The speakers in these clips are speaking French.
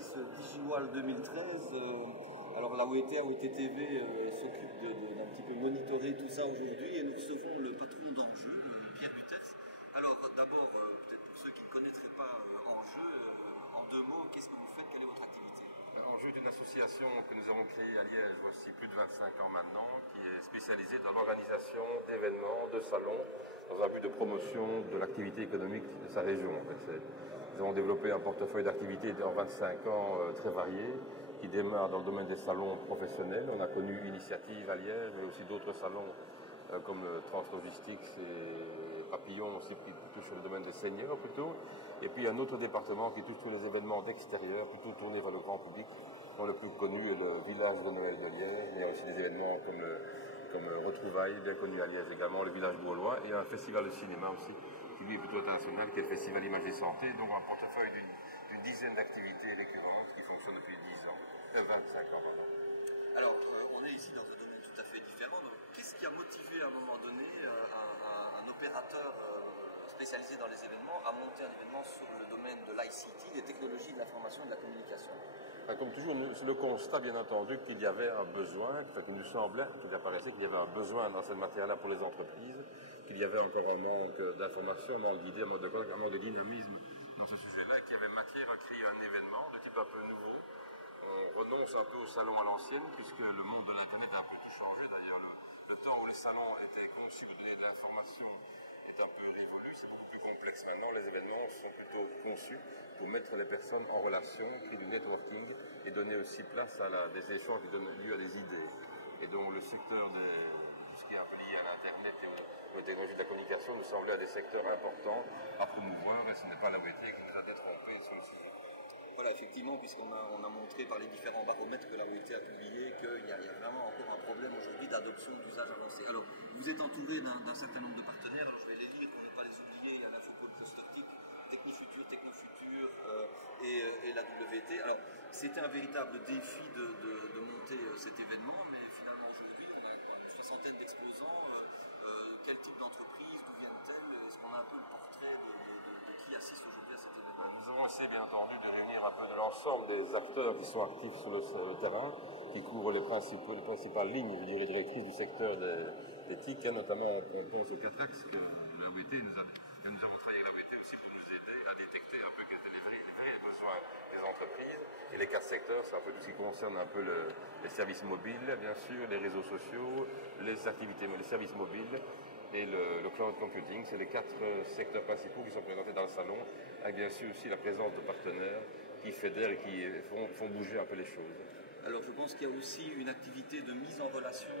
organiser ce DigiWall 2013. Alors la OET, OET-TV s'occupe d'un petit peu monitorer tout ça aujourd'hui et nous recevons le patron d'Enjeu, Pierre Buters. Alors d'abord, peut-être pour ceux qui ne connaîtraient pas Enjeu, en 2 mots, qu'est-ce que vous faites, quelle est votre activité? Enjeu est une association que nous avons créée à Liège voici plus de 25 ans maintenant, qui est spécialisée dans l'organisation d'événements, de salons, dans un but de promotion de l'activité économique de sa région. En fait, nous avons développé un portefeuille d'activités en 25 ans très varié, qui démarre dans le domaine des salons professionnels. On a connu Initiative à Liège, mais aussi d'autres salons comme le Translogistics et Papillon aussi, qui touche le domaine des seniors plutôt. Et puis un autre département qui touche tous les événements d'extérieur, plutôt tournés vers le grand public, dont le plus connu est le village de Noël de Liège. Il y a aussi des événements comme Retrouvailles, bien connu à Liège également, le village gaulois, et un festival de cinéma aussi, qui lui est plutôt international, qui est le Festival Image et Santé, donc un portefeuille d'une dizaine d'activités récurrentes qui fonctionnent depuis 25 ans. Pardon. Alors, on est ici dans un domaine tout à fait différent. Qu'est-ce qui a motivé à un moment donné un opérateur spécialisé dans les événements à monter un événement sur le domaine de l'ICT, des technologies de l'information et de la communication? Comme toujours, c'est le constat, bien entendu, qu'il y avait un besoin, qu'il nous semblait, qu'il apparaissait qu'il y avait un besoin dans cette matière-là pour les entreprises, qu'il y avait encore un manque d'information, un manque d'idées, un manque de dynamisme dans ce sujet-là, qu'il y avait matière à créer un événement un petit peu nouveau. On renonce un peu au salon à l'ancienne, puisque le monde de l'Internet a un peu tout changé. D'ailleurs, le temps où les salons étaient conçus, l'information est un peu révolue, c'est beaucoup plus complexe maintenant. Les événements sont plutôt conçus pour mettre les personnes en relation, créer du networking et donner aussi place à des échanges qui donnent lieu à des idées. Et donc le secteur de tout ce qui est un peu lié à l'Internet et aux technologies de la communication nous semblait à des secteurs importants à promouvoir, et ce n'est pas la OET qui nous a détrompés sur le sujet. Voilà, effectivement, puisqu'on a montré par les différents baromètres que la OET a publiés qu'il y a vraiment encore un problème aujourd'hui d'adoption d'usages avancés. Alors, vous êtes entouré d'un certain nombre de partenaires, alors je vais les lire pour ne pas les oublier, il y a l'Infopole Prostotique, Technifutur, Technofutur et la WT. Alors, c'était un véritable défi de monter cet événement, mais finalement aujourd'hui, on a une soixantaine d'exposants. Quel type d'entreprise, d'où viennent-elles? Est-ce qu'on a un peu le portrait de qui assiste aujourd'hui à cet événement? Nous avons essayé bien entendu de réunir un peu de l'ensemble des acteurs qui sont actifs sur le terrain, qui couvrent les principales lignes, je dirais, directrices du secteur des TIC, notamment on pense aux 4 axes que la OET nous avons travaillé avec la OET aussi pour nous aider à détecter un peu quels étaient les vrais besoins des entreprises. Et les 4 secteurs, c'est un peu tout ce qui concerne un peu les services mobiles, bien sûr, les réseaux sociaux, les services mobiles et le cloud computing. C'est les 4 secteurs principaux qui sont présentés dans le salon, avec bien sûr aussi la présence de partenaires qui fédèrent et qui font bouger un peu les choses. Alors je pense qu'il y a aussi une activité de mise en relation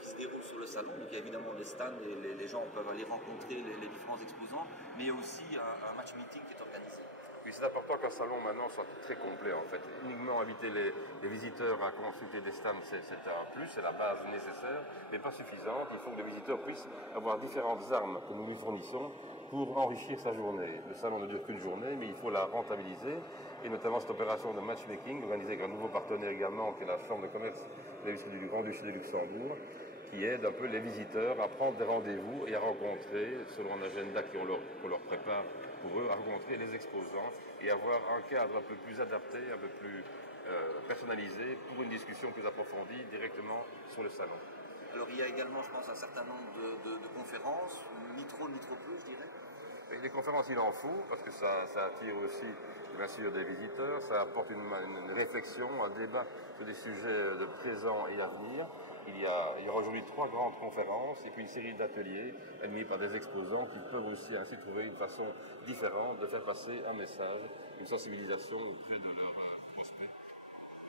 qui se déroule sur le salon. Donc il y a évidemment les stands et les gens peuvent aller rencontrer les différents exposants, mais il y a aussi un match meeting qui est organisé. Oui, c'est important qu'un salon maintenant soit très complet en fait. Uniquement inviter les visiteurs à consulter des stands, c'est un plus, c'est la base nécessaire, mais pas suffisante. Il faut que les visiteurs puissent avoir différentes armes que nous lui fournissons pour enrichir sa journée. Le salon ne dure qu'une journée, mais il faut la rentabiliser, et notamment cette opération de matchmaking, organisée avec un nouveau partenaire également, qui est la Chambre de commerce du Grand-Duché de Luxembourg, qui aide un peu les visiteurs à prendre des rendez-vous et à rencontrer, selon un agenda qu'on leur prépare pour eux, à rencontrer les exposants et avoir un cadre un peu plus adapté, un peu plus personnalisé pour une discussion plus approfondie directement sur le salon. Alors il y a également, je pense, un certain nombre de conférences, Nitro Plus, je dirais. Et les conférences, il en faut, parce que ça attire aussi, bien sûr, des visiteurs, ça apporte une réflexion, un débat sur des sujets de présent et à venir. Il y aura aujourd'hui 3 grandes conférences et puis une série d'ateliers animés par des exposants qui peuvent aussi ainsi trouver une façon différente de faire passer un message, une sensibilisation auprès de leurs prospects.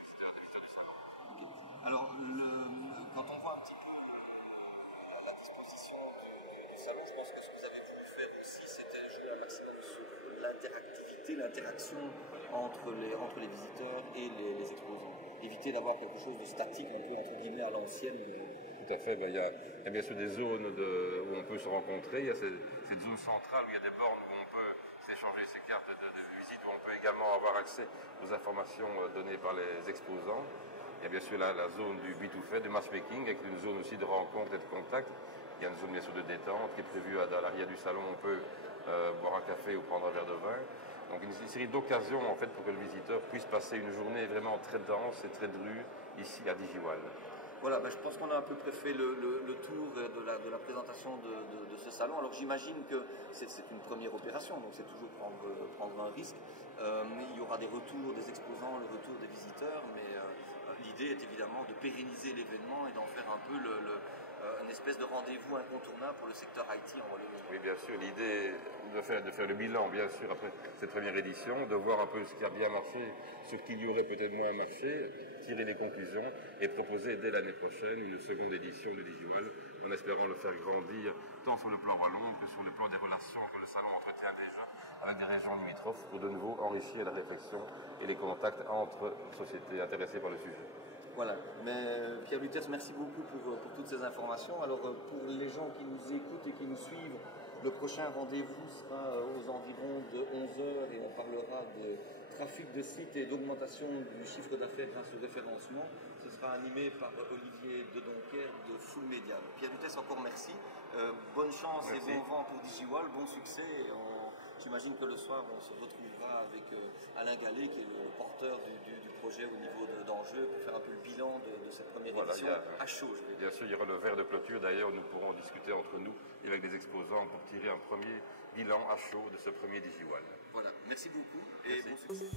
C'était un des salon. Alors, quand on voit un petit peu la disposition du salon, je pense que ce que vous avez voulu faire aussi, c'était jouer un maximum sur l'interactivité, l'interaction entre les visiteurs et les exposants. Éviter d'avoir quelque chose de statique, un peu entre guillemets à l'ancienne. Tout à fait. Il y a bien sûr des zones où on peut se rencontrer. Il y a cette zone centrale où il y a des bornes où on peut s'échanger ses cartes de visite, où on peut également avoir accès aux informations données par les exposants. Il y a bien sûr la zone du B2F, du matchmaking, avec une zone aussi de rencontre et de contact. Il y a une zone bien sûr de détente qui est prévue à l'arrière du salon. On peut boire un café ou prendre un verre de vin. Donc une série d'occasions en fait pour que le visiteur puisse passer une journée vraiment très dense et très drue ici à Digiwal. Voilà, je pense qu'on a à peu près fait le tour de la présentation de ce salon. Alors j'imagine que c'est une première opération, donc c'est toujours prendre un risque. Il y aura des retours des exposants, le retour des visiteurs, mais l'idée est évidemment de pérenniser l'événement et d'en faire un peu une espèce de rendez-vous incontournable pour le secteur IT en Wallonie. Oui, bien sûr, l'idée est de faire le bilan, bien sûr, après cette première édition, de voir un peu ce qui a bien marché, ce qu'il y aurait peut-être moins marché, tirer les conclusions et proposer dès l'année prochaine une seconde édition de Digiwal, en espérant le faire grandir tant sur le plan wallon que sur le plan des relations que le salon entretient déjà avec des régions limitrophes pour de nouveau enrichir la réflexion et les contacts entre sociétés intéressées par le sujet. Voilà, mais Pierre Luters, merci beaucoup pour toutes ces informations. Alors pour les gens qui nous écoutent et qui nous suivent, le prochain rendez-vous sera aux environs de 11h et on parlera de trafic de site et d'augmentation du chiffre d'affaires grâce au référencement. Ce sera animé par Olivier de Donquerque de Full Media. Pierre Luters, encore merci. Bonne chance et bon vent pour Digiwal, bon succès. J'imagine que le soir, on se retrouvera avec Alain Gallet, qui est le porteur du projet au niveau d'enjeux, pour faire un peu le bilan de cette première édition à chaud. Bien sûr, il y aura le verre de clôture. D'ailleurs, nous pourrons discuter entre nous et avec des exposants pour tirer un premier bilan à chaud de ce premier Digiwal. Voilà, merci beaucoup et bon succès.